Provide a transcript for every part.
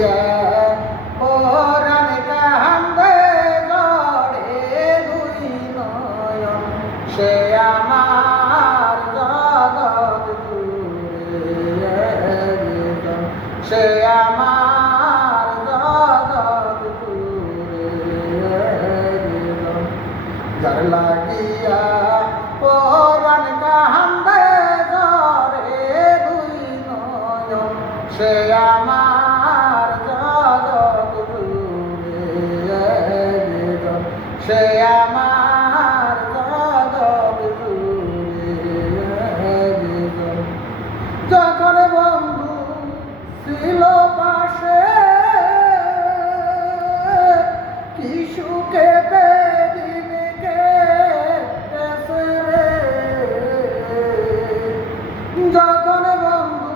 লাগিয়া পরাণ কান্দে জড়ে দুই নয়ন সে আমার জগৎ জুড়ে একজন সে আমার জগৎ জুড়ে একজন যার লাগিয়া পরাণ কান্দে জড়ে দুই নয়ন সে আমার জগৎ জুড়ে একজন সে আমার জগৎ জুড়ে একজন যখন বন্ধু ছিল পাশে কি সুখে দিন কেটেছে রে যখন বন্ধু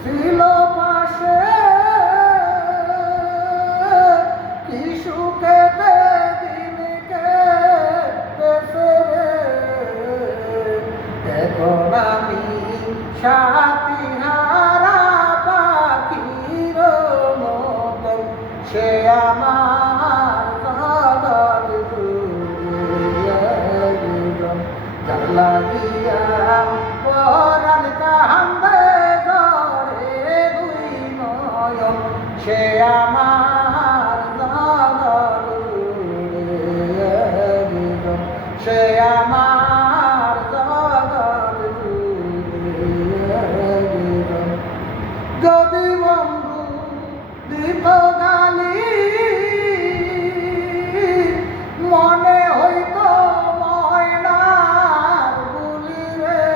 ছিল পাশে কি সুখে দিন কেটেছে রে এখন আমি সাথী হারা পাখির মতো সে আমার জগৎ জুড়ে একজন যার লাগিয়া পরাণ কান্দে জড়ে দুই নয়ন সে আমার জগৎ জুড়ে একজন সে আমার জগৎ জুড়ে একজন যদি বন্ধু দিত গালি মনে হইত ময়নার বুলি রে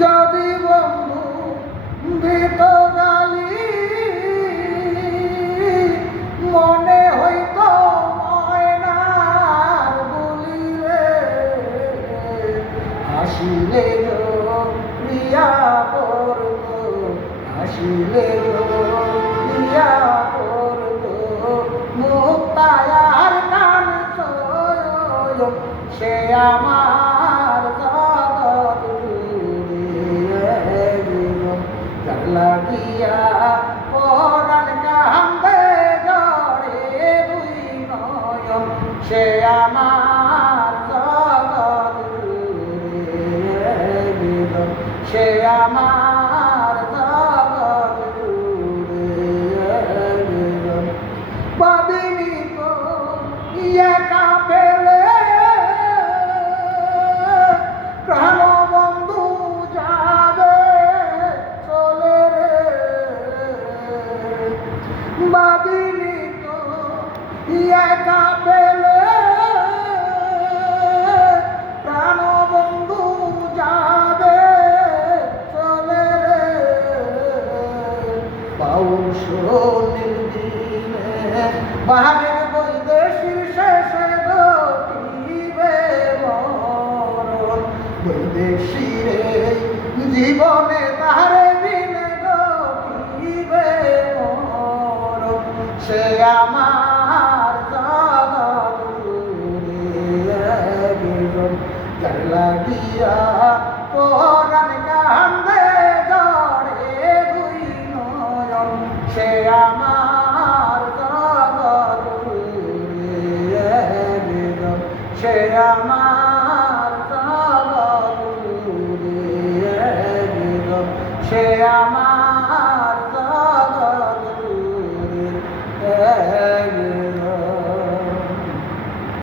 যদি বন্ধু দিত গালি মনে হইত ময়নার বুলি রে হাসিলে প্রিয়া পড়ত হাসিলে প্রিয়া পড়ত মুক্তায়ার কান সয়ন সে আমার জগৎ জুড়ে একজন যার লাগিয়া পরাণ কান্দে জড়ে দুই নয়ন সে আমার জগৎ জুড়ে একজন সে আমার জগৎ জুড়ে একজন ভাবিনি তো একা পেলে প্রাণ বন্ধু যাবে চলে রে ভাবিনি তো একা পেলে প্রাণ বন্ধু যাবে চলে রে পৌষ দিনে বাহারে